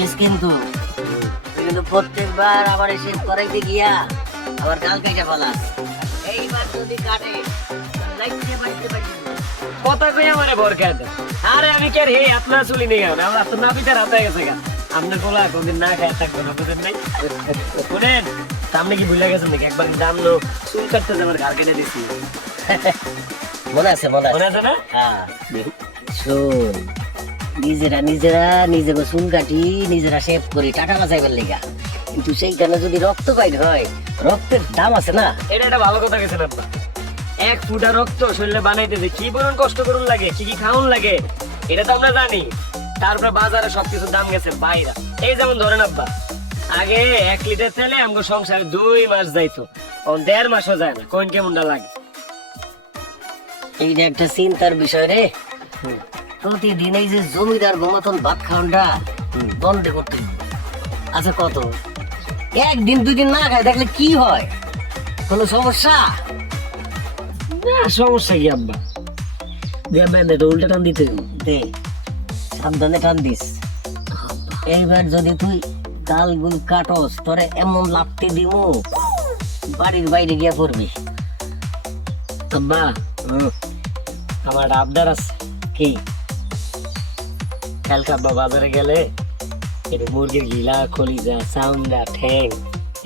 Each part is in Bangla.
বুঝিস কিন্তু তুই কিন্তু প্রত্যেকবার আবার এসে করাইতে গিয়া আবার গাল কেটে ফেলাস। এইবার যদি কাটে লাইতে বাড়িতে বাড়িতে কথা কই আমারে বরকাত। আরে আমি কে রে আপনার চুলি নেই না আমরা তো না পিতার হাতে গেছে গা। আপনি কোলা কোনদিন না খায় থাকবেন বুঝেন নাই। শুনেন সামনে কি ভুলে গেছেন নাকি একবার দাম নো চুল কাটতে যাবার ঘর কেটে দিছি। মনে আছে মনে মনে আছে। আছে না? হ্যাঁ শোন, নিজেরা নিজেকে চুল কাটি নিজেরা শেভ করি টাকা বাঁচাইবার লেগা, কিন্তু সেইখানে যদি রক্ত বাইর হয় রক্তের দাম আছে না। এটা একটা ভালো কথা গেছেন আপা। এক ফুটা রক্ত শরীরে বানাইতে যে কি পরিমাণ কষ্ট করুন লাগে, কি কি খাওয়ান লাগে এটা তো আমরা জানি। তারপরে বাজারে সবকিছুর দাম গেছে বাইরা। এই যেমন ধরেন আব্বা, আগে 1 লিটার তেলে আমাকে সংসারে 2 মাস যাইতো, এখন 1.5 মাসও যায় না। কোন কেমনটা লাগে? এইটা একটা চিন্তার বিষয় রে। প্রতিদিন এই যে জমিদার মতন ভাত খাওয়ানটা বন্ধ করতে হবে। আচ্ছা কত একদিন দুদিন না খায় দেখলে কি হয়, কোনো সমস্যা? না সমস্যা কি আব্বা, দেখবেন এটা উল্টা টান দিতে হবে। দে সাবধানে টান দিস। এইবার যদি তুই গালগুল কাটস তোরে এমন লাফতে দিমু বাড়ির বাইরে গিয়া পড়বি। আব্বা আমার একটা আবদার আছে। কি? কালকে আব্বা বাজারে গেলে এটা মুরগির গিলা কলিজা চামড়া ঠ্যাং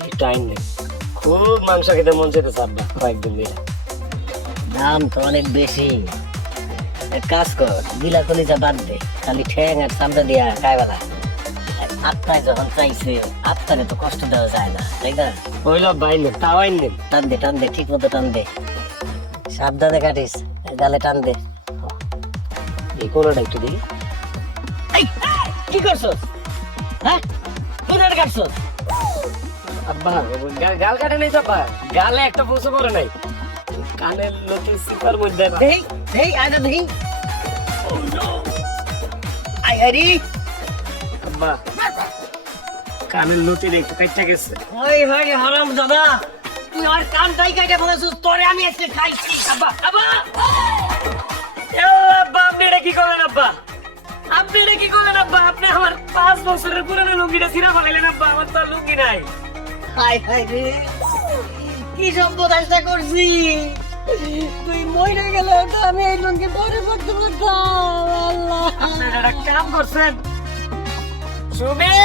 একটু আইন দেন। খুব মাংস খেতে মন চাইতেছে আব্বা কয়েকদিন ধরে। দাম তো অনেক বেশি। এক কাজ কর, গিলা কলিজা বাদ দে, খালি ঠ্যাং আর চামড়া দিয়া খাইবালা। আত্মায় যখন চাইছে আত্মারে তো কষ্ট দেওয়া যায় না, তাই না? ওইল বাইন দেন, তাও আইন দেন। টান দে ঠিক মতো টান দে, সাবধানে কাটিস, গালে টান দে। এই কোনোটা একটু দিই। এই, কি করছস? হ্যাঁ কোথায় কাটছস? আব্বা গাল কাটে নাই তো আব্বা, গালে একটা পৌঁছে পড়ে নাই, কানের লোকে সিপার মধ্যে। এই আয়না দেখি। আই আরে আব্বা কানের লতির একটু কাটটা গেছে। ওই ভাই হারাম দাদা, তুই আর কানটাই কাটে ফেলেছিস, তোরে আমি আজকে খাইছি। আব্বা আব্বা আব্বা আপনি এটা কি করলেন আব্বা? আপনি এটা কি করলেন আব্বা? আপনি আমার 5 বছরের পুরানো লুঙ্গিটা ছিঁড়া ফেলাইলেন আব্বা। আমার তো আর লুঙ্গি নাই। হাই হাই রে, কি সর্বনাশটা করছি। তুই মরে গেলে তো আমি এই লোককে পরে পড়তে পারতাম। আল্লাহ, আপনি একটা কাম করছেন। সুবে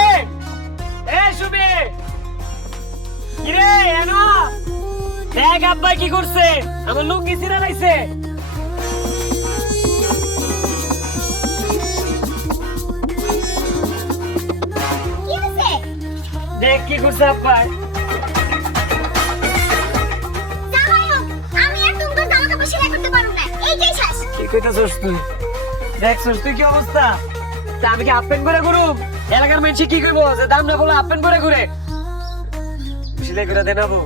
এ সুবে কিরে এনো দেখ আব্বা কি করছে, আমার লুঙ্গি ছিঁড়া লাইছে। কি হয়েছে? দেখ কি করছে আব্বা। যাই হোক, আমি আর তুমি তো জামা কাপড় সেলাই করতে পারবো না। এইটাই শেষ। কি কইতাছস তুই? দেখছস তুই কি অবস্থা? তা আমি কি আপেন করে ঘুরুম? এলাকার মানুষ কি কইবো যে দাম না বলে আপেন করে ঘুরে? সেলাই করে দেনাবো।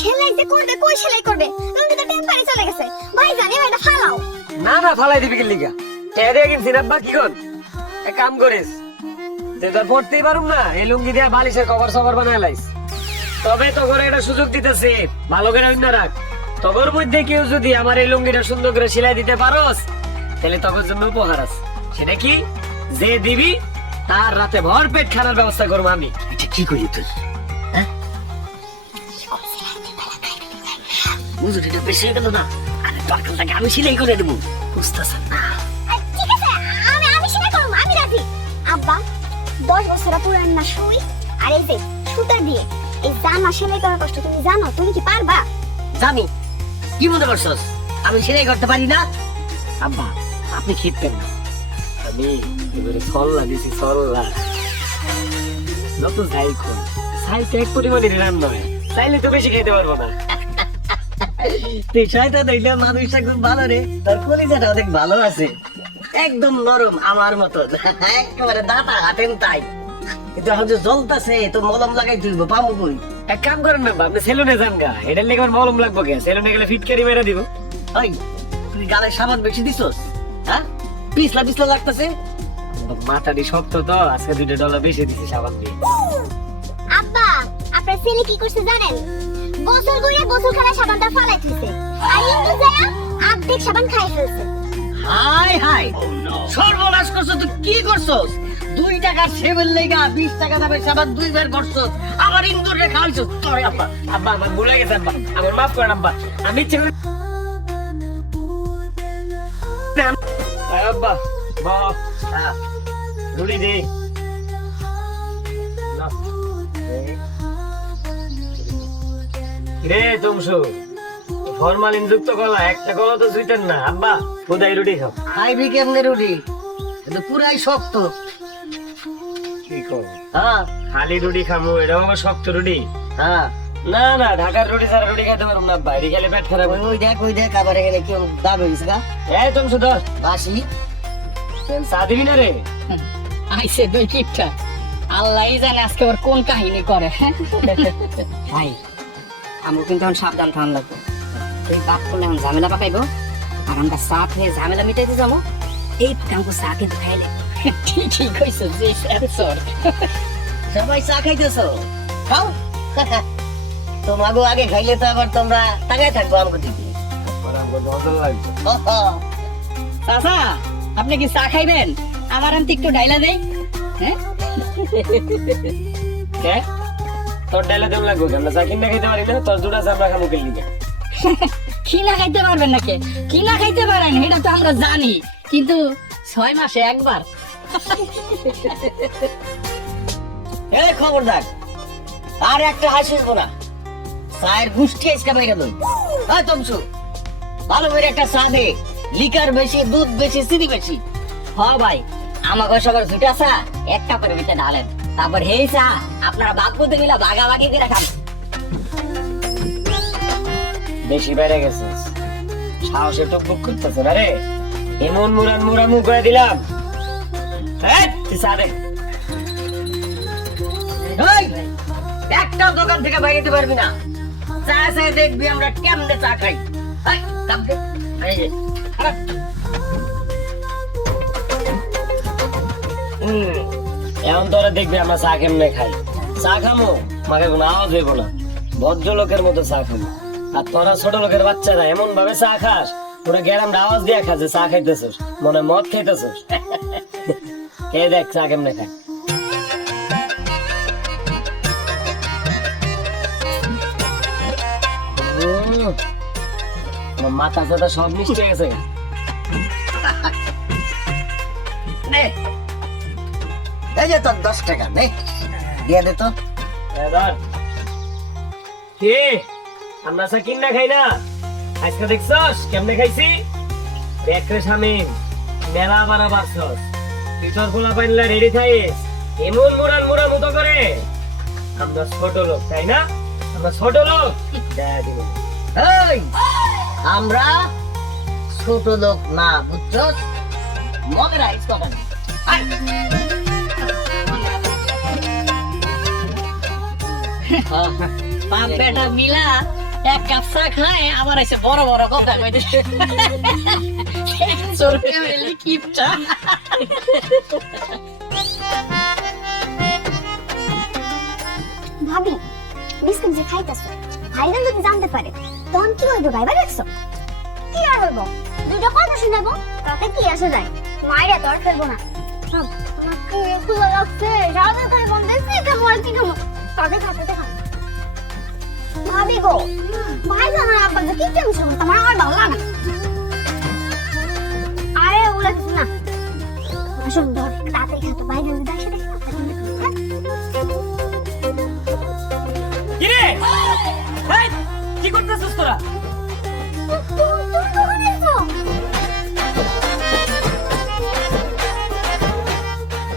সেলাই যে করবে, কই সেলাই করবে? লুঙ্গি তো টেম্পারি চলে গেছে। ভাই জানি এটা ফালাও। না না ফালাই দিবি কি লিগা? টেরে কিনছিস আব্বা কি কর? এক কাম করিস, যে তোর পড়তেই পারুম না এই লুঙ্গি দিয়ে বালিশের কভার সভার বানায় লাইস। তবে তো করে একটা সুযোগ দিতেছে, ভালো করে অন্য রাখ। তগর মধ্যে কেউ যদি আমার এই লুঙ্গিটা সুন্দর করে সেলাই দিতে পারোস তাহলে তগর জন্য উপহার আছে। সেটা কি? যে দিবি তার রাতে ভর পেট খানার ব্যবস্থা করবো আমি। এটা কি করি তুই? হ্যাঁ মজুরিটা বেশি হয়ে গেল না? আরে দরকারটাকে আমি সিলাই করে দেবো, বুঝতেছেন না? ঠিক আছে, আমি সেলাই করব, আমি রাজি। আব্বা 10 বছর পুরান না সুই আর এই যে সুতা দিয়ে এই জামা সেলাই করার কষ্ট তুমি জানো? তুমি কি পারবা? জানি। কি মনে করছস আমি সেলাই করতে পারি না? আব্বা আপনি খেতেন না, আমি এবারে সল্লা দিছি সল্লা। যত যাই কোন সাইতে এক পরিমাণে রান্না হয়, চাইলে তো বেশি খেতে পারবো না। তুই শয়তান হইলে মানুষটা খুব ভালো রে, তোর কলিজাটা অনেক ভালো আছে, একদম নরম আমার মতো, একেবারে দাঁতা হাতেন তাই। কিন্তু এখন যে জ্বলতাছে তো মলম লাগাই তুইব পামু কই? এক কাম করেন না আপনি সেলুনে যান গা, এটার লেগে আমার মলম লাগবো কে? সেলুনে গেলে ফিটকারি মেরে দিব। ওই তুই গালে সাবান বেশি দিছস? হ্যাঁ পিছলা পিছলা লাগতাছে। মাথাটি শক্ত তো, আজকে $2 বেশি দিছি সাবান দিয়ে। আব্বা আপনার ছেলে কি করছে জানেন? গোসল করে গোসলখানা সাবানটা ফালাই দিয়েছে আর একটু যায় অর্ধেক সাবান খাই ফেলছে। হাই হাই সর্বনাশ করছস, তুই কি করছস? 2 টাকার সেবের লেগা 20 টাকা দামের সাবান 2 বার করছো, আবার ইন্দুর রে খাওয়াইছো। সরি আব্বা, আব্বা আমার ভুলে গেছে আব্বা, আমার মাফ করেন আব্বা, আমি ইচ্ছে করে আব্বা বাপ রুটি দে রে তুমসু ফরমালিন যুক্ত কলা, একটা কলা তো সুইতেন না আব্বা, খোদাই রুটি খাও। খাইবি কেমনে রুটি? এটা পুরাই শক্ত। কি কর হ্যাঁ খালি রুটি খামু, এটা আমার শক্ত রুটি। হ্যাঁ, না না, ঢাকার রুটি ছাড়া রুটি খাইতে পারবো না, বাইরে খেলে পেট খারাপ হয়। ওই দেখ আবার এখানে কি দাম হয়েছে গা? এই তুমসু ধর বাসি চা দিবি না রে? আইসে দুই কিপটা, আল্লাহই জানে আজকে ওর কোন কাহিনী করে। ভাই আমি কিন্তু এখন সাবধান থান লাগবো, এই বাপ করলে এখন ঝামেলা পাকাইবো, আর আমরা চা খেয়ে ঝামেলা মিটাইতে যাবো, এই ফাঁকা চা কিন্তু খাইলে। ঠিকই কইছো যে সেন্সর। সবাই চা খাইতেছো, খাও। তোমাকে আগে খাইলে তো আবার তোমরা তাকায় থাকবো আমাকে দিকে। চাচা আপনি কি চা খাইবেন? আমার আনতে একটু ডাইলা দেই। হ্যাঁ কে তোর ডাইলে দেম লাগবে, আমরা চা কিনে খাইতে পারি না, তোর দুটা চা আমরা খাবো কেলি। কিনা খাইতে পারবেন নাকি? কিনা খাইতে পারেন এটা তো আমরা জানি, কিন্তু 6 মাসে একবার। এই খবরদার, আর একটা হাসিস না, চায়ের গুষ্টি আজকে বাইরে লই। হ্যাঁ তমসু, ভালো করে একটা চা দে, লিকার বেশি, দুধ বেশি, চিনি বেশি। হ ভাই, আমাকে সবার দুটা চা একটা করে দিতে ঢালেন, তারপর হেই চা আপনারা বাপ করতে মিলা ভাগাভাগি করে খান। বেশি বেড়ে গেছিস, সাহসে টুকটুক করতেছে না রে, এমন মুরান মুরামু করে দিলাম। এই, তুই চা দে। এই, একটা দোকান থেকে বাইরে যেতে পারবি না, চা চাই দেখবি আমরা কেমনে চা খাই। এই, কাপ দে। এই যে, খারাপ। এখন তোরা দেখবি আমরা চা কেমনে খাই। চা খামো মাকে কোনো আওয়াজ হইব না, ভদ্র লোকের মতো চা খাবো। আর তোরা ছোট লোকের বাচ্চারা এমন ভাবে চা খাস, তোরা গ্যারামটা আওয়াজ দিয়ে খাস যে চা খাইতেছিস, মনে মদ খাইতেছিস। কে দেখ চা কেমনে খাই। মাথা চাথা সব মিষ্টি গেছে। নে, এই যে তোর 10 টাকা, নে, দিয়ে দে তো। কি আমরা চা কিনা খাই না, আজকে দেখছস কেমনে খাইছি? দেখরে স্বামীন মেলা বারা বাসছস, পিঠর খোলা পাইনলা রেডি থাইস, এমন মুরান মুরা মতো করে। আমরা ছোট লোক তাই না, আমরা ছোট লোক। এই, আমরা ছোট লোক না, বুঝছস? মগের আইস কথা না। আয়। বাপ বেটা মিলা এক কাপ চা খায়, আবার এসে বড় বড় কথা কইতে। সেন্সর ফ্যামিলি কিপটা। ভাবি বিস্কুট যে খাইতেছো, ভাইরা যদি জানতে পারে তখন কি হইব? ভাইবা দেখছো কি আর হইব? দুটো কথা শুনাবো, তাতে কি আসে যায়? মাইরা তো আর ফেলবো না। সব আমাকে খুলে রাখছে, সারাদিন খালি বন্ধ দেখছি, কেমন আর কি খাবো? তাতে খাতে খাবো। ভাবি গো, ভাই জানো আপনার কি টেনশন, তোমার আমার ভালো লাগে। আরে ওগুলা কিছু না, আসলে ধর তাতে খাতো, ভাই যদি দেখে দেখে কিরে এই কি করতেছিস তোরা?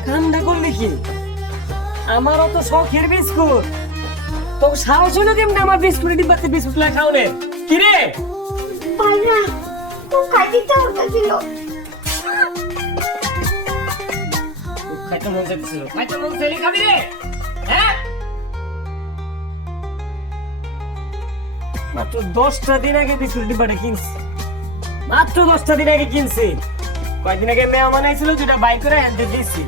কামটা করলি কি? আমারও তো শখের বিস্কুট, তো সাহস হলো কেমন আমার বিস্কুট ডিব্বাতে বিস্কুট লা খাওনে? কিরে ভাইরা খুব খাইতে হচ্ছিল, খাইতে মন চাইছিল, খাইতে মন চাইলে খাবি রে? হ্যাঁ, মাত্র 10টা দিন আগে বিস্কুট ডিব্বাটা কিনছি, মাত্র 10টা দিন আগে কিনছি। কয়েকদিন আগে মেহমান আইছিল, দুটা বাই করে আনতে দিয়েছি,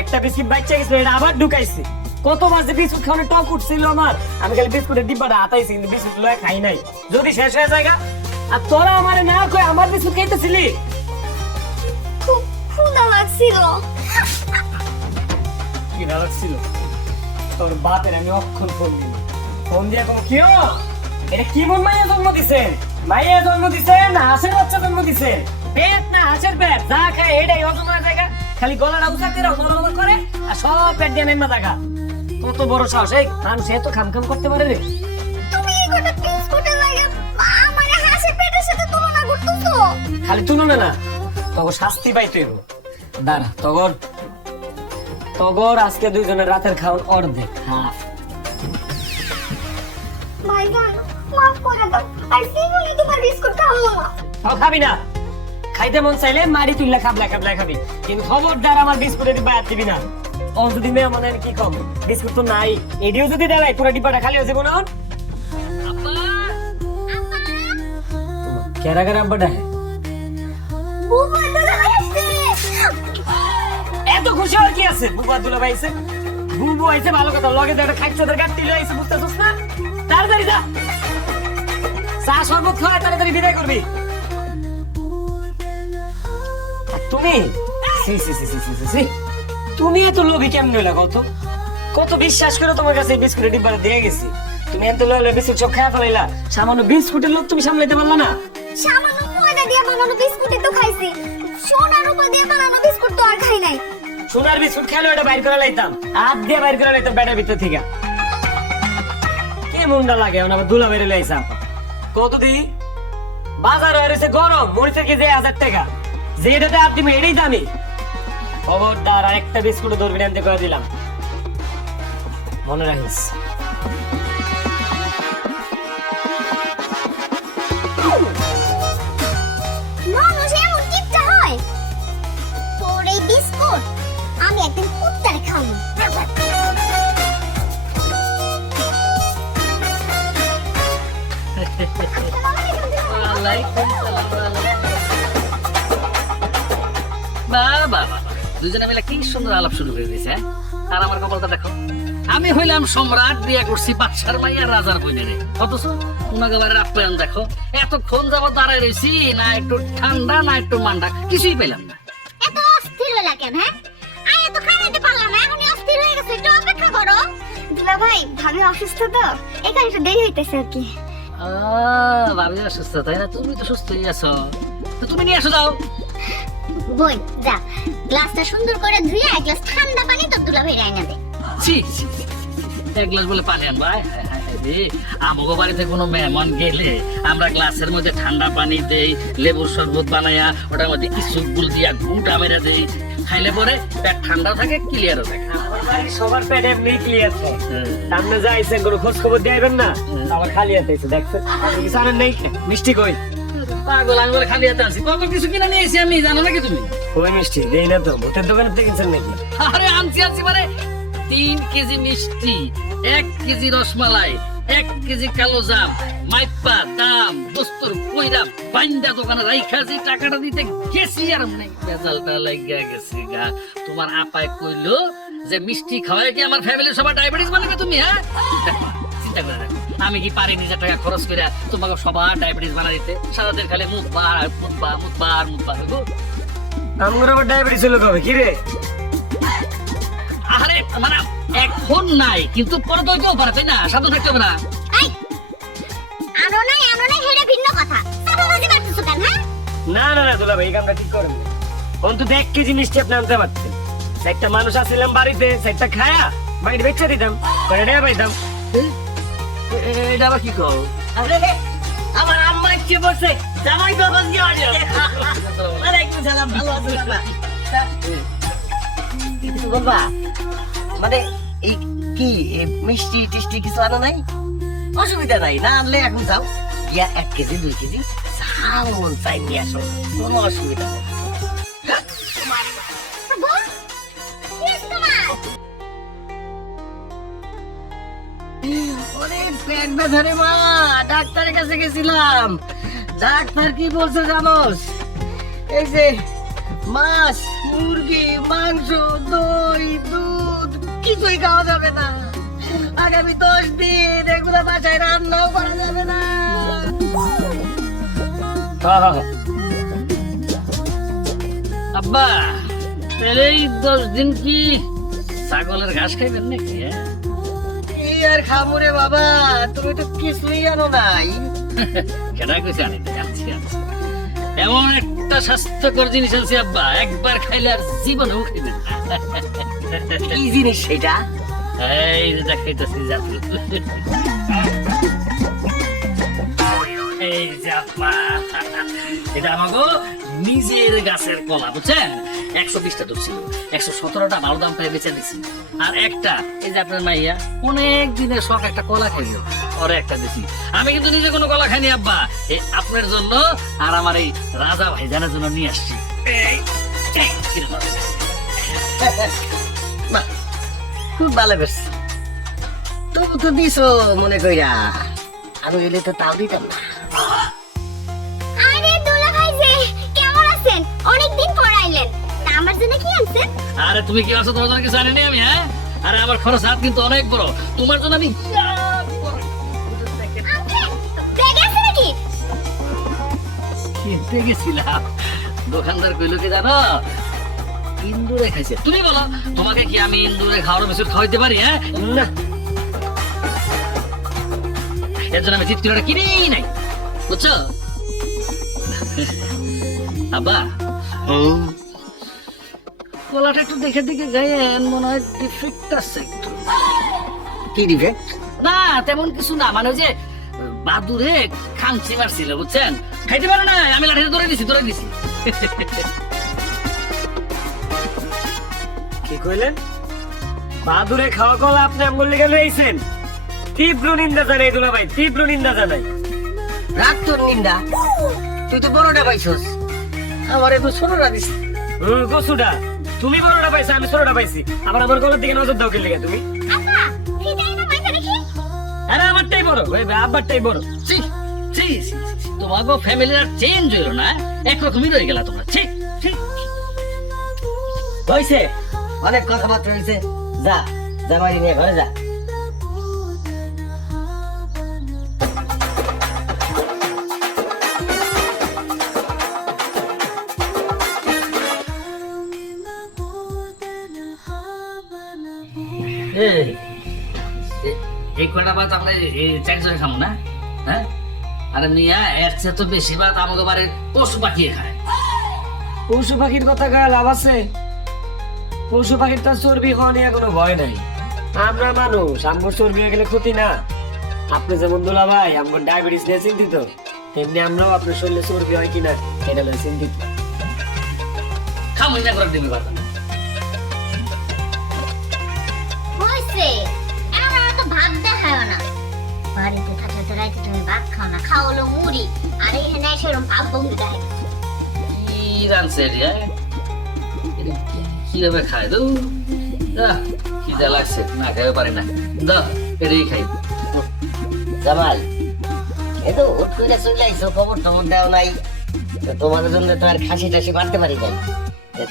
একটা বিস্কুট বাচ্চা গেছিল, এটা আবার ঢুকাইছি। কত মাসে বিস্কুট খাওয়ানোর টক উঠছিল আমার, আমি খালি বিস্কুটের ডিব্বাটা হাতাইছি, কিন্তু বিস্কুট লয়ে খাই নাই, যদি শেষ হয়ে যায়। আর তোরা আমার না কই আমার বিস্কুট খাইতেছিলি? খুব ক্ষুধা লাগছিল। কি লাগছিল তোর বাপের আমি অক্ষণ ফোন দিয়ে তোমার কি এটা কি মন মাইয়া জন্ম দিছেন? মাইয়া জন্ম দিছেন না হাঁসের বাচ্চা জন্ম দিছেন? পেট না হাঁসের পেট, যা খায় এটাই হজম হয়ে যায়। খালি গলাটা উঁচা করে করে আর সব পেট দিয়ে নেমা থাকা। কত বড় সাহস! এই মানুষ এত খাম করতে পারে রে? তুমি এই গোটা বিস্কুটের লাগে আমারে হাসি পেটের সাথে তুলনা করতেছো। খালি তুলনা না, তখন শাস্তি পাইতে হইব। দাঁড়া, তগর আজকে দুইজনের রাতের খাওয়ার অর্ধেক হাফ। ভাইজান মাফ করে দাও, আর জীবনে তোমার বিস্কুট খাবো না। খাবি না? খাইতে মন চাইলে মারি তুললে খাবলা খাবি, কিন্তু খবরদার আমার বিস্কুটের বাদ দিবি না। ও যদি মেয়ে মনে হয় কি কম, বিস্কুট তো নাই, এডিও যদি দেয় পুরো ডিব্বাটা খালি হয়ে যাবো না। কেরা কেরা আব্বাটা বুবু এটা আসছে। এত খুশি হওয়ার কি আছে? বুবা দুলা ভাইছে, বুবু আইছে ভালো কথা, লগে একটা খাইছে ওদের গাড়ি লইছে, বুঝতেছস না? তাড়াতাড়ি যা, চা শরবত খাওয়া, তাড়াতাড়ি বিদায় করবি। তুমি সি সি সি সি সি সি তুমি এত লোভী কেমনে হইলা? কত বিশ্বাস করে তোমার কাছে বিস্কুটের ডিব্বাটা দিয়ে গেছি, তুমি এত লোভ বিস্কুট সব খাওয়া ফেলাইলা। সামান্য বিস্কুটের লোভ তুমি সামলাইতে পারলা না? সামান্য ময়দা দিয়ে বানানো বিস্কুটই তো খাইছি, সোনার উপর দিয়ে বানানো বিস্কুট তো আর খাই নাই। সোনার বিস্কুট খেলে ওটা বাইর করে লাইতাম, হাত দিয়ে বাইর করে লাইতাম ব্যাটার ভিতর থেকে। কে মুন্ডা লাগে এখন আবার দুলা বেরিয়ে লাইছাম। কত দি বাজার হয়েছে গরম, মরিচের কেজি 1000 টাকা, যেটাতে আর তুমি এটাই দামি। খবরদার আর একটা বিস্কুট ধরবি না, আনতে করে দিলাম, মনে রাখিস। মানুষ এমন কিপটা হয়? তোর এই বিস্কুট আমি একদিন কুত্তারে খাবো। বাবা দুজনে মিলে কি সুন্দর আলাপ শুরু করে দিয়েছে। আর আমার কপালটা দেখো, আমি হইলাম সম্রাট, বিয়ে করছি বাদশার মাইয়া রাজার বইনে রে, অথচ উনাগাবারের আপ্যায়ন দেখো। এতক্ষণ যাবত দাঁড়ায় রয়েছি, না একটু ঠান্ডা না একটু মান্ডা, কিছুই পেলাম না। এত অস্থির হলা কেন? হ্যাঁ আয় তো খাইতে পারলাম না, এখনই অস্থির হয়ে গেছে, একটু অপেক্ষা করো। দুলা ভাই ভাবি অসুস্থ তো, এখানে একটু দেরি হইতেছে আর কি। ভাবি অসুস্থ তাই না? তুমি তো সুস্থই আছো, তো তুমি নিয়ে আসো দাও। বই যা, গ্লাসটা সুন্দর করে ধুয়ে এক গ্লাস ঠান্ডা পানি তো দুলা ভাই রাইনা দে। ছি ছি, ছি, এক গ্লাস বলে পানি আনবা? আমাকে বাড়িতে কোনো মেহমান গেলে আমরা গ্লাসের মধ্যে ঠান্ডা পানি দেই, লেবুর শরবত বানাইয়া ওটার মধ্যে ইসুক গুল দিয়া গুটা মেরে দেই, খাইলে পরে পেট ঠান্ডা থাকে, ক্লিয়ারও থাকে। সবার পেট এমনি ক্লিয়ার থাকে, সামনে যাইছে কোনো খোঁজ খবর দিবেন না, আবার খালি হাতে এসে দেখছে কিছু আনেন নেই, মিষ্টি কই? পাগল, আমি বলে খালি হাতে আছি, কত কিছু কিনে নিয়ে এসেছি আমি, জানো নাকি তুমি? কই মিষ্টি দেই না তো, ভূতের দোকানে দেখেছেন নাকি? আরে আনছি মানে 3 কেজি মিষ্টি, 1 কেজি রসমালাই, 1 কেজি কালো জাম, মাইপা দাম দোস্তর কইরা বাইন্দা দোকানে রাইখাছি, টাকাটা দিতে গেছি আর রেজাল্টটা লাগিয়া গেছে গা। তোমার আপায় কইলো যে মিষ্টি খাওয়ায় কি আমার ফ্যামিলির সবার ডায়াবেটিস বানাবে তুমি? হ্যাঁ দেখো, চিন্তা করে দেখো, আমি কি পারি নিজের টাকা খরচ করে তোমাকে সবার ডায়াবেটিস বানা দিতে? সারাদিন খালি মুখ বার মুখ বার মুখ বার মুখ বার। আমার আবার ডায়াবেটিস হলো কবে? কি রে? আরে মানে এখন নাই, কিন্তু পরে তো হইতেও পারে, তাই না? সাধু থাকতে হবে না। এই আনো নাই হেরে ভিন্ন কথা, সাবাবাজি মারতেছো কেন? হ্যাঁ না না না দুলা ভাই, এই কামটা ঠিক করেন না। অন্তত 1 কেজি মিষ্টি আপনি আনতে পারতেন। একটা মানুষ আসছিলাম বাড়িতে, সেটা খায়া বাড়িতে বেচে দিতাম, করে টাকা পাইতাম। এটা আবার কি কও? আরে আমার আম্মা কি বলছে? জামাই বাবা কি আছে? ওয়ালাইকুম সালাম, ভালো আছেন বাবা? কিছু বলবা? মানে এই কি মিষ্টি টিষ্টি কিছু আনো নাই? অসুবিধা নাই, না আনলে এখন যাও গিয়া 1 কেজি 2 কেজি ঝাল মন চাই নিয়ে আসো, কোনো অসুবিধা নেই। বল কি তোমার? ওরে পেট ব্যথা রে মা, ডাক্তারের কাছে গেছিলাম। ডাক্তার কি বলছে জানোস? এই যে মাছ, মুরগি, মাংস, দই, দুধ কিছুই খাওয়া যাবে না। আগামী 10 দিন এগুলো বাসায় রান্নাও করা যাবে না। আব্বা তাহলে এই 10 দিন কি ছাগলের ঘাস খাইবেন নাকি? হ্যাঁ? কি আর খামুরে বাবা, তুমি তো কিছুই জানো নাই। কেডা কইছে আনি নাই? আনছি, আনছি। এমন একটা স্বাস্থ্যকর জিনিস আছে আব্বা, একবার খাইলে আর জীবনেও খাইবেন না। কি জিনিস সেটা? এই যে দেখাইতেছি জাফর, এই যে আব্বা, এটা আমাগো নিজের গাছের কলা, বুঝছেন? 120টা তো ছিল, 117টা ভালো দাম পেয়ে বেচে দিছি। আর একটা এই যে আপনার মাইয়া অনেক দিনের শখ একটা কলা খাইল, ওরে একটা দিছি। আমি কিন্তু নিজে কোনো কলা খাইনি আব্বা, এই আপনার জন্য আর আমার এই রাজা ভাইজানের জন্য নিয়ে আসছি। এই, এই, কিরকম? বাহ, খুব ভালো করছি। তবু তো দিছো মনে কইরা, আমি এলে তো তাও দিতাম না। আরে দুলা ভাই যে কেমন আছেন? অনেকদিন পর আইলেন। তা আমার জন্য কি আনছেন? আরে তুমি কি আছো, তোমার জন্য কিছু আনিনি আমি? হ্যাঁ, আরে আমার খরচ হাত কিন্তু অনেক বড়, তোমার জন্য আমি আনছেন? ব্যাগে আছে নাকি? কিনতে গেছিলাম, দোকানদার কইলো কি জানো, ইন্দুরে খাইছে। তুমি বলো, তোমাকে কি আমি ইন্দুরে খাওয়ার বিস্কুট খাওয়াইতে পারি? হ্যাঁ, না, এর জন্য আমি চিৎকিরটা কিনেই নাই, বুঝছো আব্বা? কলাটা একটু দেখে দেখে গায়েন, মনে হয় ডিফেক্ট আছে একটু। কি ডিফেক্ট? না তেমন কিছু না, মানে ওই যে বাদুরে খামচি মারছিল, বুঝছেন? খাইতে পারে না, আমি লাঠিতে ধরে দিছি। কি কইলেন? বাদুরে খাওয়া কলা আপনি আমগুল লিখে লইছেন? তীব্র নিন্দা জানাই দুলা ভাই, তীব্র নিন্দা জানাই। রাগ তোর নিন্দা, তুই তো বড়টা পাইছস, আমার একটু ছোটটা দিস। কসুটা তুমি বড়টা পাইছো, আমি ছোটটা পাইছি। আবার আমার গলার দিকে নজর দাও কেন তুমি? আপা, ফিটাই না মাইকা দেখি। আরে আমারটাই বড়, ওই আব্বারটাই বড়। ছি, ছি, ছি, ছি, তোমাকে ফ্যামিলি আর চেঞ্জ হইলো না, একরকমই রয়ে গেলা তোমরা। ছি, ছি। হইছে, অনেক কথাবার্তা হইছে, যা জামাই নিয়ে ঘরে যা। এই কয়টা ভাত আমরা এই চারজনে খাবো না? হ্যাঁ, আরে মিয়া এর চেয়ে তো বেশি ভাত আমাকে বাড়ির পশু পাখি খায়। পশু পাখির কথা গায়ে লাভ আছে? পশু পাখির তার চর্বি খাওয়া নিয়ে কোনো ভয় নাই। আমরা মানুষ, আমগো চর্বি হয়ে গেলে ক্ষতি না। আপনি যেমন দুলা ভাই আমগো ডায়াবেটিস নিয়ে চিন্তিত, তেমনি আমরাও আপনার শরীরে চর্বি হয় কিনা এটা লয়ে চিন্তিত। খামই না করে দিবি ভাত। হইছে, এখন আর তো ভাত দেখায় না। বাড়িতে থাকলে তো রাইতে তুমি ভাত খাও না, খাও হলো মুড়ি। আর এখানে এসে এরকম ভাত বন্ধু দেখায়। কি রানছে রে? এটা কিভাবে খায়? দু খিদা লাগছে, না খাইতে পারি না, দাও এটাই খাই। জামাল, এ তো হুট করে চলে আইছো, খবর টবর দেও নাই। তো তোমাদের জন্য তো আর খাসি টাসি মারতে পারি নাই।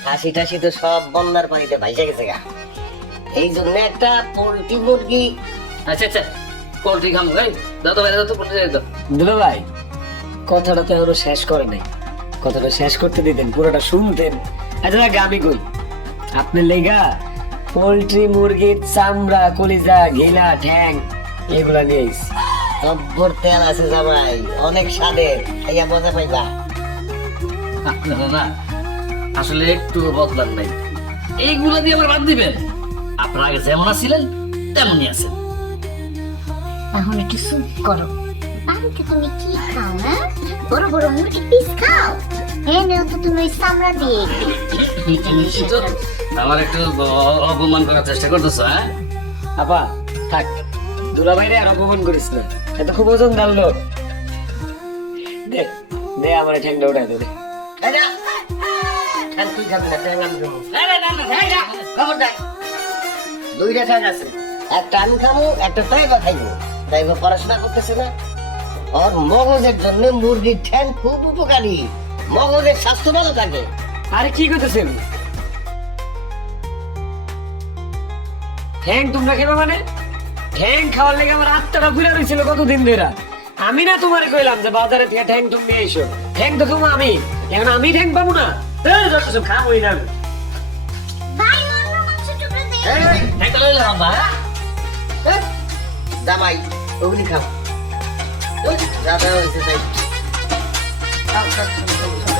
খাসি টাসি তো সব বন্যার পানিতে ভাইসা গেছে গা। এই জন্য একটা পোল্ট্রি মুরগি। আচ্ছা আচ্ছা, পোল্ট্রি খামো। এই দাও তো বাইরে দাও তো, পোল্ট্রি দাও। দুলা ভাই কথাটা তো এখনো শেষ করে নাই, কথাটা শেষ করতে দিতেন, পুরোটা শুনতেন। আচ্ছা আমি কই, আপনার লেগা পোল্ট্রি মুরগির চামড়া, কলিজা, ঘিলা, ঠ্যাং এগুলা নিয়ে আইছি। জব্বর তেল আছে জামাই, অনেক স্বাদের, খাইয়া মজা পাইবা। আপনারা না আসলে একটু বদলান নাই, এইগুলো দিয়ে আমার বাদ দিবেন। আপনারা আগে যেমন আছিলেন তেমনই আছেন। এখন একটু স্যুপ করো। বাড়িতে তুমি কি খাও? হ্যাঁ, বড় বড় মুরগি পিস খাও। এনেও তো তুমি ওই চামড়া দিয়ে। তো আমার একটু অপমান করার চেষ্টা করতেছো? হ্যাঁ আপা থাক, দুলা ভাইরে আর অপমান করিস না, এত খুব ওজন দাল লোক। দে দে আমার ঠ্যাংটা উঠাই দে। এই না, ঠ্যাং তুই খাবি না, ঠ্যাং আমি খাবো। না, না, না, না, এই না, খবরদার। দুইটা ঠ্যাং আছে, একটা আমি খাবো, একটা তাইবা খাইবো। তাইবা পড়াশোনা করতেছে না, ওর মগজের জন্য মুরগির ঠ্যাং খুব উপকারী, মগজের স্বাস্থ্য ভালো থাকে। আরে কি করতেছেন? ঠ্যাং তোমরা খেবা মানে? ঠ্যাং খাওয়ার লেগে আমার আত্মাটা ঘুরে রয়েছিল কতদিন ধরে। আমি না তোমার কইলাম যে বাজারে থেকে ঠ্যাং তুমি নিয়ে এসো? ঠ্যাং তো খাবো আমি, এখন আমি ঠ্যাং পাবো না? খাবোই না আমি। ভাই অন্য মাংস টুকরো দে। একটা লইলাম আব্বা। জামাই ওগুলি খাও যা দেওয়া হয়েছে তাই খাও, খাও, খাও, খাও, খাও।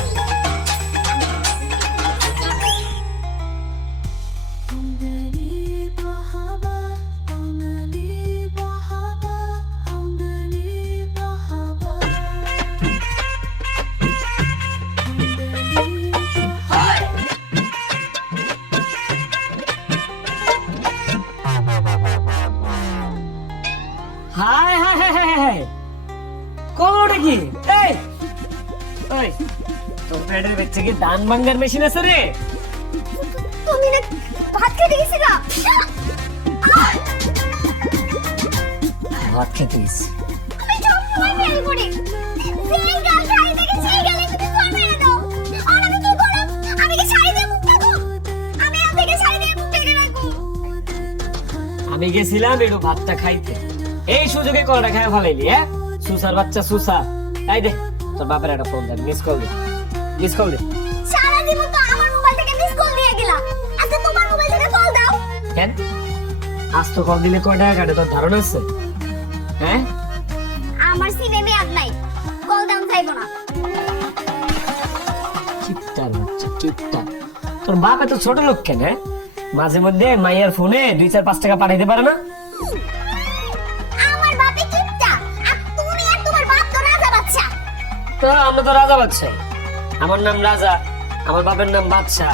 High high high high high কোনটা কি এই ওই তোর পেটের ভিতরে কি ধান ভাঙার মেশিন আছে রে? তুমি না ভাত খেতে গেছিলা? ভাত খেতে গেছি। আমি সবসময় ফেল করি। যেই গাল শাড়ি থেকে সেই গালে তুমি জল মেরে দাও। আর আমি কি করব? আমি কি শাড়ি দিয়ে মুখ ঢাকবো? আমি আজ থেকে শাড়ি দিয়ে মুখ ঢেকে রাখবো। আমি গেছিলাম একটু ভাতটা খাইতে, এই সুযোগে কলটা খাই ফেলাইলি। হ্যাঁ সুসার বাচ্চা সুসা। এই দে তোর বাপের একটা ফোন দে, মিস কল দে, মিস কল দে। সারা জীবন তো আমার মোবাইল থেকে মিস কল দিয়ে গেলা। আজকে তোমার মোবাইল থেকে কল দাও। কেন আজ তো কল দিলে কয় টাকা কাটে তোর ধারণা আছে? হ্যাঁ আমার সিমে মেয়াদ নাই, কল দাম চাইবো না। কিপটার বাচ্চা কিপটা। তোর বাপ এত ছোট লোক কেন? হ্যাঁ? মাঝে মধ্যে মাইয়ার ফোনে 2-4-5 টাকা পাঠাইতে পারে না? আমার বাপে কিপটা, আর তুমি আর তোমার বাপ তো রাজা বাচ্চা। তো আমরা তো রাজা বাচ্চা, আমার নাম রাজা, আমার বাপের নাম বাদশাহ।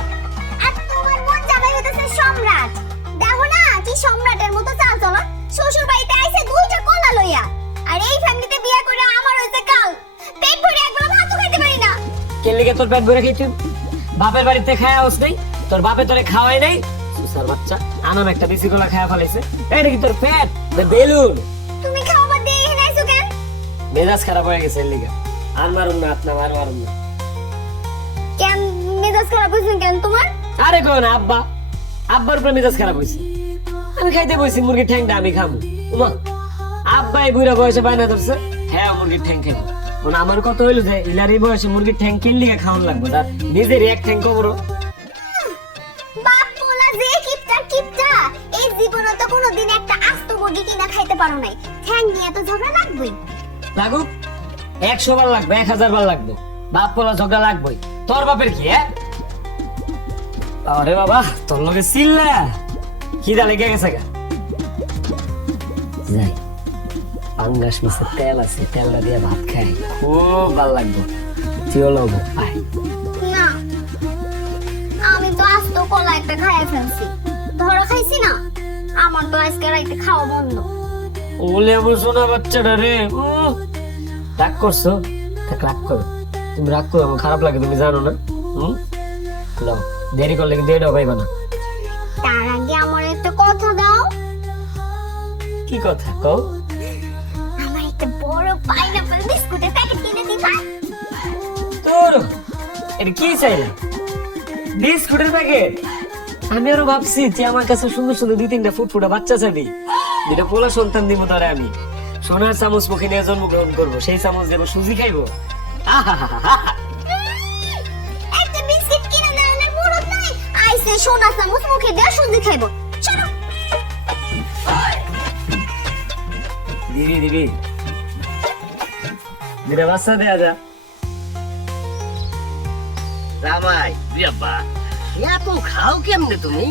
আর তোমার বোন জামাই হতেছে সম্রাট। দেখো না কি সম্রাটের মতো চাল চলো। শ্বশুর বাড়িতে আইছে 2টা কলা লইয়া, আর এই ফ্যামিলিতে বিয়ে করে আমার হইছে কাল। পেট ভরে একবেলা ভাতও খাইতে পারি না। কে লিগে তোর পেট ভরে খেয়েছিস? বাপের বাড়িতে খাওয়া হস নাই? তোর বাপে তোরে খাওয়াই নাই? সুসার বাচ্চা আনাম একটা দেশি কলা খাওয়া ফেলাইছে। এইটা কি তোর পেট না বেলুন? তুমি খাবার দিয়ে এখানে আইছো কেন? মেজাজ খারাপ হয়ে গেছে এর লিগে। আর মারুম না, হাত না মারুম না। কেন মেজাজ খারাপ হইছে কেন তোমার? আরে কোন আব্বা, আব্বার উপরে মেজাজ খারাপ হয়েছে। আমি খাইতে বসছি মুরগির ঠ্যাংটা আমি খাবো। উমা আব্বা এই বুড়া বয়সে বায়না ধরছে, হ্যাঁ মুরগির ঠ্যাং খাবো। মানে আমার কথা হইলো যে ইলার এই বয়সে মুরগির ঠ্যাং কিনলে খাওয়ান লাগবে, তার নিজের এক ঠ্যাং কবরো। বাপ পোলা যে কিপটা কিপটা, এই জীবনে তো কোনোদিন একটা আস্ত মুরগি কিনা খাইতে পারো নাই। ঠ্যাং নিয়ে তো ঝগড়া লাগবেই। লাগুক 100 বার লাগবে, 1000 বার লাগবে, বাপ পোলা ঝগড়া লাগবেই। তোর বাপের কি? হ্যাঁ আরে বাবা তোর লগে চিল্লা খিদা লেগে গেছে গা। যাই পাঙ্গাস মাছের তেল আছে, তেলটা দিয়ে ভাত খাই, খুব ভালো লাগবে। তুইও লবো আয়। না, আমি তো আস্ত কলা একটা খাইয়া ফেলছি। ধরো খাইছি না, আমার তো আজকে রাইতে খাওয়া বন্ধ। ওলে আমার সোনা বাচ্চাটা রে, রাগ করছো? থাক রাগ করো, তুমি রাগ করো, আমার খারাপ লাগে তুমি জানো না। লাও দেরি করলে কিন্তু এটাও পাইবা না। তার আগে আমার একটা কথা দাও। কি কথা কও? আমার একটা বড় পাইনাপল বিস্কুটের প্যাকেট কিনে দিবা? তোর এটা কি চাইলে? বিস্কুটের প্যাকেট? আমি আরো ভাবছি যে আমার কাছে সুন্দর সুন্দর 2-3টা ফুটফুটা বাচ্চা চাবি, যেটা পোলা সন্তান দিব তারে আমি সোনার চামচ মুখে নিয়ে জন্মগ্রহণ করবো, সেই চামচ দেবো সুজি খাইবো। একটা বিস্কুট কিনে দাও না, মুরত নাই। আইসে সোনা চামচ মুখে দিয়ে সুজি খাইবো। চলো। দিবি দিবি দিলে বাচ্চা দেয়া যা। জামাই জি আব্বা। এত খাও কেমনে তুমি?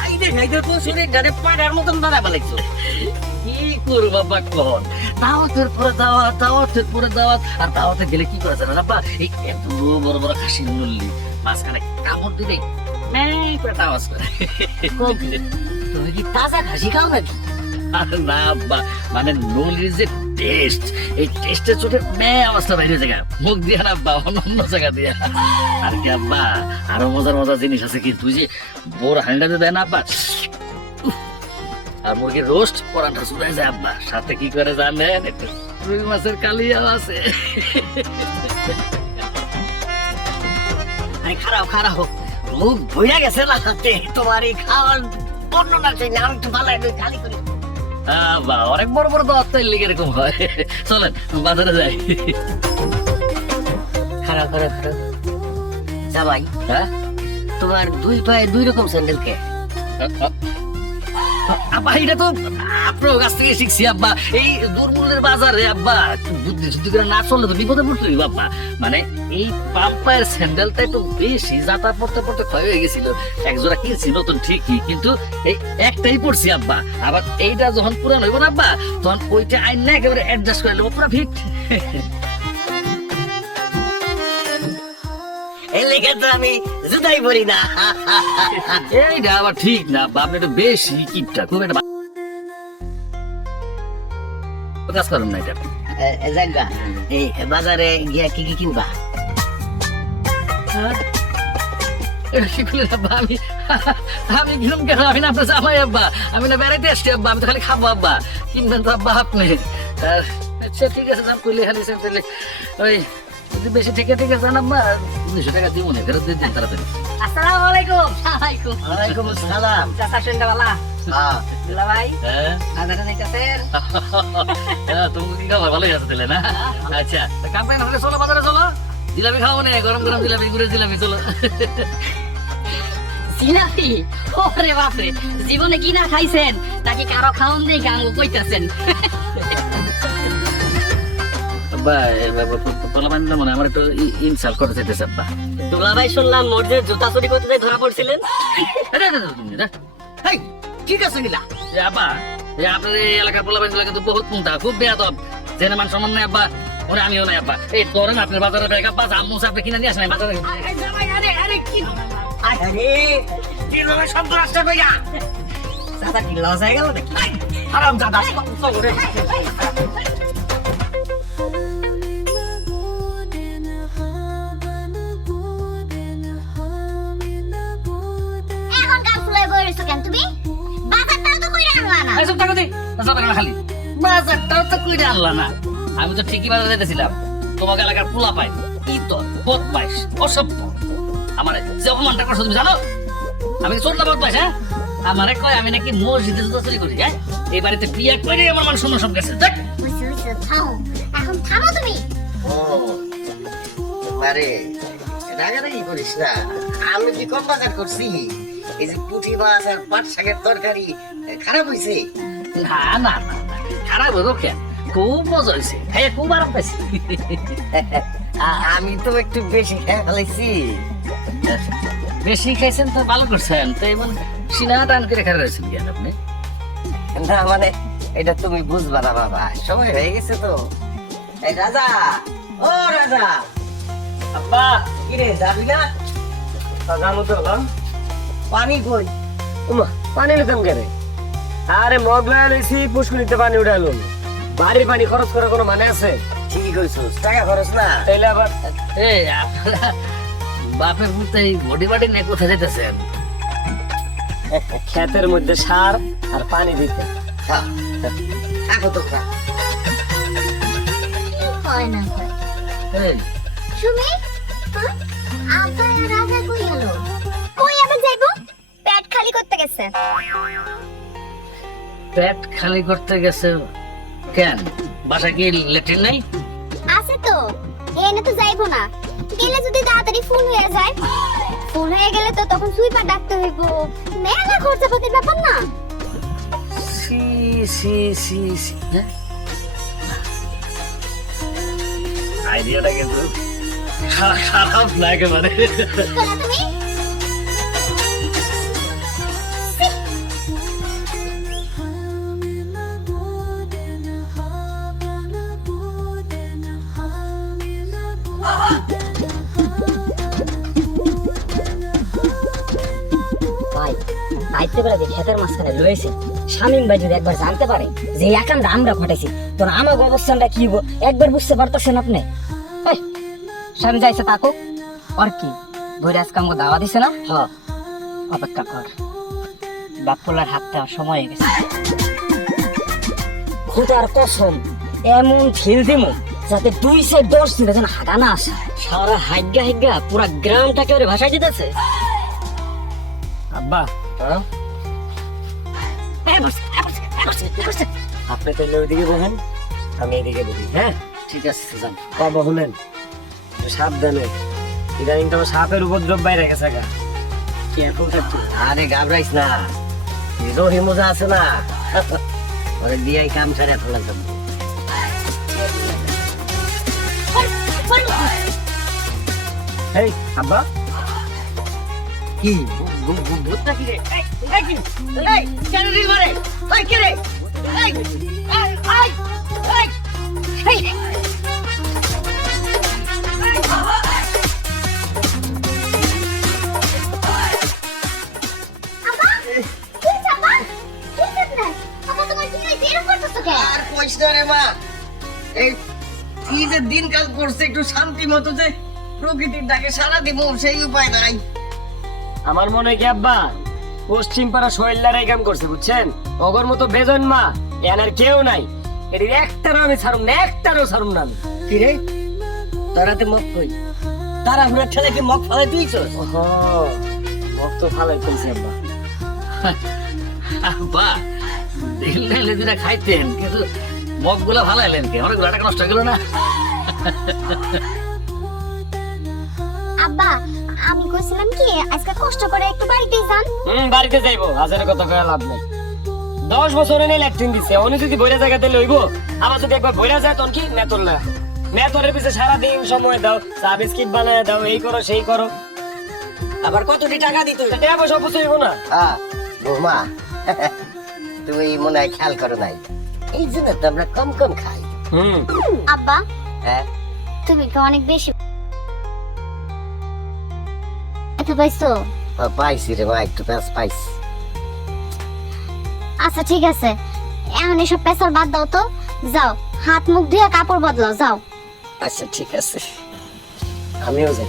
খাইতে খাইতে তো শরীর ডানে পাড়ার মতন দাঁড়া ফেলাইছো। কি করবো বাবা কন, দাওয়াতের পরে দাওয়াত, দাওয়াতের পরে দাওয়াত, আর দাওয়াতে গেলে কি করে জানেন আব্বা, এই এত বড় বড় খাসির নল্লি মাঝখানে কামড় দিলে পেট আওয়াজ করে। তুমি কি তাজা খাসি খাও নাকি? আর না আব্বা, মানে নলির যে টেস্ট, এই টেস্টের চোটে আওয়াজটা বাইরে জায়গা মুখ দিয়া না আব্বা, অন্য জায়গা দিয়া। আর কি আব্বা, আরো মজার মজার জিনিস আছে কি, তুই যে বোর হান্ডাতে দেয় না আব্বা, আর মুরগির রোস্ট পরাটা চুড়াই যায় আব্বা, সাথে কি করে জানেন, একটু রুই মাছের কালিয়াও আছে। আরে খারাপ খারাপ, মুখ ভইয়া গেছে না হাতে তোমার এই খাওয়ার বর্ণনা চাই না, আমি একটু ভালো একটু খালি করি। আব্বা অনেক বড় বড় দাওয়াত তো লিগে এরকম হয়। চলেন বাজারে যাই। খারাপ খারাপ খারাপ জামাই, হ্যাঁ তোমার দুই পায়ে 2 রকম স্যান্ডেল কে? আব্বা এটা তো আপনার কাছ থেকে শিখছি আব্বা। এই দুর্মূল্যের বাজারে আব্বা একটু বুদ্ধি শুদ্ধি করে না চললে তো বিপদে পড়তে হইব আব্বা। মানে এই পাম্পায়ের স্যান্ডেলটা একটু বেশি যাতায়াত পড়তে পড়তে ক্ষয় হয়ে গেছিল। একজোড়া কিনছি নতুন ঠিকই, কিন্তু এই একটাই পড়ছি আব্বা। আবার এইটা যখন পুরান হইব না আব্বা, তখন ওইটা আইন না একেবারে অ্যাডজাস্ট করে নেবো পুরা ফিট। এই লেগে তো আমি জুতাই পরি না। এইটা আবার ঠিক না আব্বা, আপনি একটু বেশি কিপটা, খুব একটা কাজ করেন না এটা। জাগা এই বাজারে গিয়া কি কি কিনবা? এটা কি করলেন আব্বা? আমি কিনুম কেন? আমি না আপনার জামাই আব্বা, আমি না বেড়াইতে আসছি আব্বা, আমি তো খালি খাবো আব্বা। কিনবেন তো আব্বা আপনি। আচ্ছা ঠিক আছে, দাম করলে খালি তাহলে ওই যদি বেশি ঠিক আছে জান আব্বা, 200 টাকা দিব না, ফেরত দিয়ে দিন তাড়াতাড়ি। আসসালামু আলাইকুম। ওয়ালাইকুম ওয়ালাইকুম আসসালাম। চাচা শুনতে হ্যাঁ দুলা ভাই হ্যাঁ আদারে যাইতাছেন? তুমি কি খাবার ভালোই আছে তাহলে না? আচ্ছা কাপড় না চলো, বাজারে চলো, জিলাপি খাওয়া মানে গরম গরম জিলাপি, গুড়ের জিলাপি, চলো। জিলাপি? ওরে বাপরে, জীবনে কি না খাইছেন নাকি কারো খাওন দিয়ে গাঙ্গ কইতাছেন? আব্বা মানে আমার একটু ইনসাল্ট করতে চাইতেছে আব্বা। দুলাভাই শুনলাম মসজিদে জুতা চুরি করতে যাই ধরা পড়ছিলেন। হেই, ঠিক আছে গিলা। আব্বা আপনার এই এলাকার পোলাবান গুলা কিন্তু বহুত মুন্টা, খুব বেয়াদব, জেনে মান সম্মান নাই আব্বা। ওরে আমিও নাই আব্বা। এই ধরেন আপনার বাজারে ব্যাগ আব্বা, আম্মু আপনি কিনে নিয়ে আসেন এই বাজারে। আরে কি লয় শব্দ রাস্তা কইয়া? দাদা কি লস হয়ে গেল নাকি? আরাম দাদা চলে। এখন গান ফুলাই বইরেছো কেন তুমি? বাজারটাও তো কইরা আনলা না। এই সব টাকা দিই, যাবে না খালি বাজারটাও তো কইরে আনলা না। আমি তো ঠিকই বাজারে যেতেছিলাম, তোমাকে এলাকার পোলা পাই ইতর বদমাইশ অসভ্য আমারে যে অপমানটা করছো তুমি জানো? আমি চোর না বদমাইশ? হ্যাঁ, আমারে কয় আমি নাকি মসজিদে জুতা চুরি করি। হ্যাঁ, এই বাড়িতে বিয়ে করে আমার মান সম্মান সব গেছে। দেখ হইছে হইছে, থামো। এখন থামো তুমি। ও আরে রাগারাগি করিস না, আমি কি কম বাজার করছি? এই যে পুঁটি মাছ আর পাট শাকের তরকারি খারাপ হইছে? না না না না, খারাপ হইব কেন? খুব মজা হয়েছে, খাইয়ে খুব আরাম পাইছি। আমি তো একটু বেশি খেয়ে ফেলাইছি। বেশি খাইছেন তো ভালো করছেন, তো এমন সিনা টান করে খেয়ে রয়েছেন কেন আপনি? না মানে এটা তুমি বুঝবা না বাবা, সময় হয়ে গেছে তো। এই রাজা, ও রাজা, আব্বা কি রে যাবি না? যাবো তো না। পানি কই? উমা, পানি নিতাম কেন? আরে মগলা লইছি, পুষ্কুনিতে পানি উঠালো। বাড়ির পানি খরচ করার কোনো মানে আছে? ঠিকই কইছস, টাকা খরচ না। তাইলে আবার এই আপনারা বাপের মুহূর্তে এই বডি বাড়ি নিয়ে কোথায় যেতেছেন? ক্ষেতের মধ্যে সার আর পানি দিতে। হ্যাঁ, থাকো তো খা। কি হয় না হয়? এই সুমি, হ্যাঁ? আব্বা রাজা কই গেল? কই আবার যাইবো? পেট খালি করতে গেছে। পেট খালি করতে গেছে কেন? বাসায় কি ল্যাট্রিন নাই? আছে তো, এনে তো যাইবো না। গেলে যদি তাড়াতাড়ি ফুল হয়ে যায়, ফুল হয়ে গেলে তো তখন সুইপার ডাকতে হইব। মেলা খরচাপাতির ব্যাপার না? সি সি সি সি, হ্যাঁ? আইডিয়াটা কিন্তু খারাপ না একেবারে। বলো তুমি? ভাই রাইতে বেলা যে ক্ষেতের মাঝখানে রয়েছে, শামীম ভাই যদি একবার জানতে পারে যে এই একামটা আমরা ঘটাইছি, তোর আমার অবস্থানটা কি হবো একবার বুঝতে পারতেছেন আপনি? এই, স্বামী যাইছে তাকো আর কি ধরে আজকে আমাকে দাওয়া দিছে না? হ্যাঁ, অপেক্ষা কর, বাপ্পলার হাত দেওয়ার সময় হয়ে গেছে। খোদার কসম এমন ফিল দিমো যাতে 2 সে 10 দিনে যেন হাগা না আসে। সারা হাইগা হাইগা পুরা গ্রামটাকে ওরে ভাসাই দিতেছে। আব্বা, হ্যাঁ? আপনি তাহলে ওইদিকে বসেন, আমি এইদিকে বসি। হ্যাঁ, ঠিক আছে যান। কবে হলেন? একটু সাবধানে, ইদানিং তো সাপের উপদ্রব বাইরে গেছে গা, কেয়ারফুল থাকতো। আরে ঘাবড়াইস না, রহিম ওজা আছে না, ওরে দিয়ে কাম ছাড়া ফেলা যাবে। এই আব্বা কি ভূতটা কি রে? এই কি? এই কেন রিল মারে? এই কি রে? এই এই এই এই আব্বা কি চাপা কি করতে আব্বা তোমার কি হয়েছে এরকম করতেছো কেন আর কইস না রে মা, এই কি যে দিনকাল করছে, একটু শান্তি মতো যে প্রকৃতির ডাকে সারা দিব সেই উপায় নাই। আমার মনে হয় কি আব্বা পশ্চিম পাড়া শৈলার এই কাম করছে বুঝছেন, অগর মতো বেজন মা এনার কেউ নাই, এটির একটারও আমি ছাড়ুম না, একটারও ছাড়ুম না আমি। কি রে তোরাতে মগ কই? তারা হুড়ার ঠেলে কি মগ ফেলাই দিয়েছ? ওহো ভক্ত ভালোই ফেলছে আব্বা। বা দেখলে লেদিরা খাইতেন, কিন্তু মগ গুলা ভালো এলেন কে, অনেক টাকা নষ্ট হয়ে গেল না। আব্বা আমি কইছিলাম কি আজকে কষ্ট করে একটু বাড়িতে যান। বাড়িতে যাইবো, হাজারের কথা কয়ে লাভ নাই। 10 বছরে নেই ল্যাট্রিন দিচ্ছে, উনি যদি বইরা জায়গাতে লইবো, আবার যদি একবার বইরা যায় তখন কি মেতর না, মেতরের পিছে সারাদিন সময় দাও, চা বিস্কিট বানায় দাও, এই করো সেই করো, আবার কতটি টাকা দিত? টাকা পয়সা অপচয় হইবো না। হ্যাঁ বৌমা, তুমি মনে হয় খেয়াল করো নাই, এই জন্য তো আমরা কম কম খাই। আব্বা হ্যাঁ তুমি কি অনেক বেশি এত পাইছো? পাইছি রে মা, একটু প্যাঁচ পাইছি। আচ্ছা ঠিক আছে, এখন এসব পেশাল বাদ দাও তো, যাও হাত মুখ ধুয়ে কাপড় বদলাও যাও। আচ্ছা ঠিক আছে, আমিও যাই।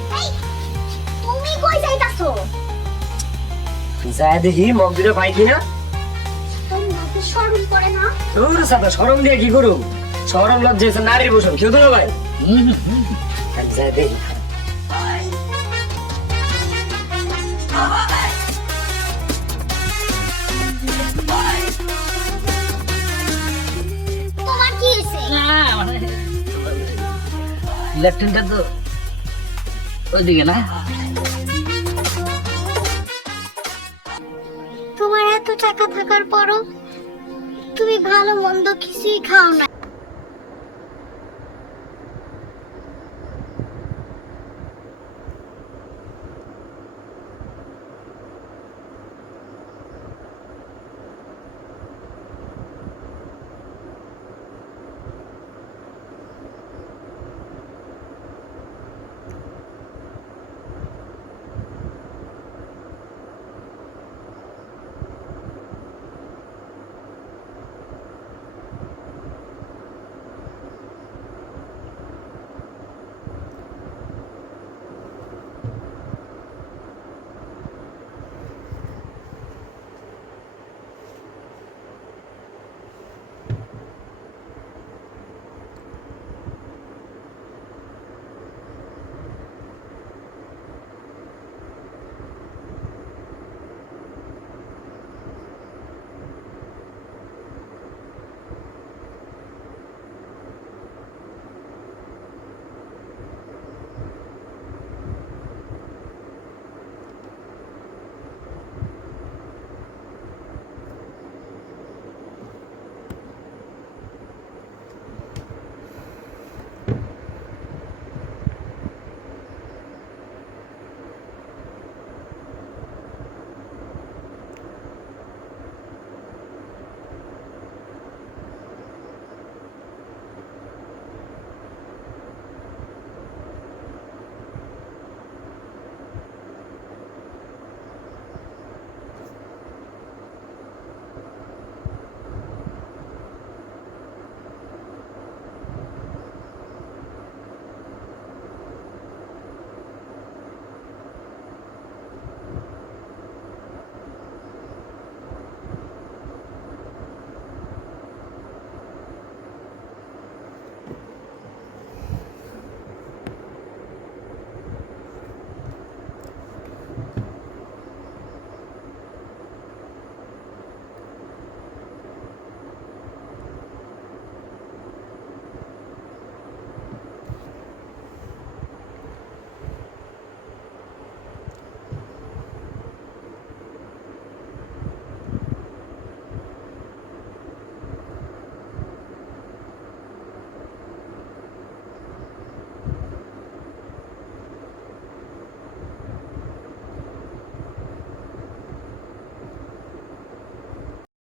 তুমি কই যাইতাছো? যায় দেখি মগ দিলে পাই কিনা। তুমি মাকে শরম করে না? তোর সাথে শরম দিয়ে কি করুম, শরম লজ্জা হচ্ছে নারীর ভূষণ, কেউ তো ভাই। যায় দেখি। তোমার কি হইছে? না মানে লেফটেন্টটা তো ওইদিকে না। তোমার এত টাকা থাকার পরও তুমি ভালো মন্দ কিছুই খাও না।